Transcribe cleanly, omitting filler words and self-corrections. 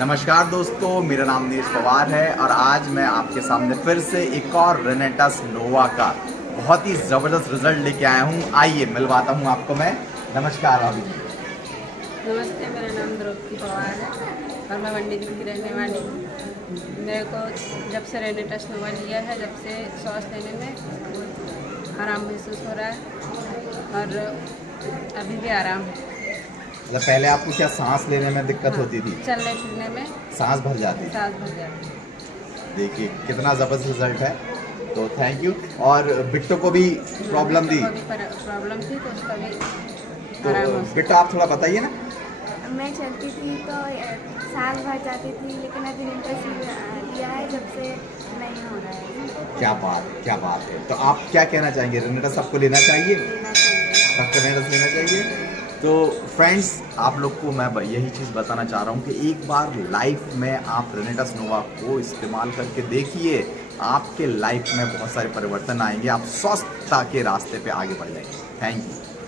नमस्कार दोस्तों, मेरा नाम नीरज पवार है और आज मैं आपके सामने फिर से एक और रेनेटास नोवा का बहुत ही ज़बरदस्त रिजल्ट लेके आया हूँ। आइए मिलवाता हूँ आपको मैं। नमस्कार अभी। नमस्ते, मेरा नाम द्रौपदी पवार है और मैं मंडीदीप की रहने वाली हूँ। मेरे को जब से रेनेटास नोवा लिया है, जब से सांस लेने में आराम महसूस हो रहा है और अभी भी आराम है। मतलब पहले आपको क्या सांस लेने में दिक्कत होती थी? चलने फिरने में सांस भर जाती थी। सांस भर जाती है। देखिए कितना ज़बरदस्त रिजल्ट है, तो थैंक यू। और बिट्टो को भी प्रॉब्लम थी, प्रॉब्लम थी तो उसका भी तो आराम हो बिट्टो आप थोड़ा बताइए ना। मैं चलती थी तो सांस भर जाती थी, लेकिन अभी रेनेटास लिया है जब से नहीं हो रहा है। क्या बात है। तो आप क्या कहना चाहेंगे, रेनेटास सबको लेना चाहिए? लेना चाहिए। सबको रेनेटास लेना चाहिए। तो फ्रेंड्स, आप लोग को मैं यही चीज़ बताना चाह रहा हूँ कि एक बार लाइफ में आप रेनेटास नोवा को इस्तेमाल करके देखिए, आपके लाइफ में बहुत सारे परिवर्तन आएंगे, आप स्वस्थता के रास्ते पे आगे बढ़ जाएंगे। Thank you.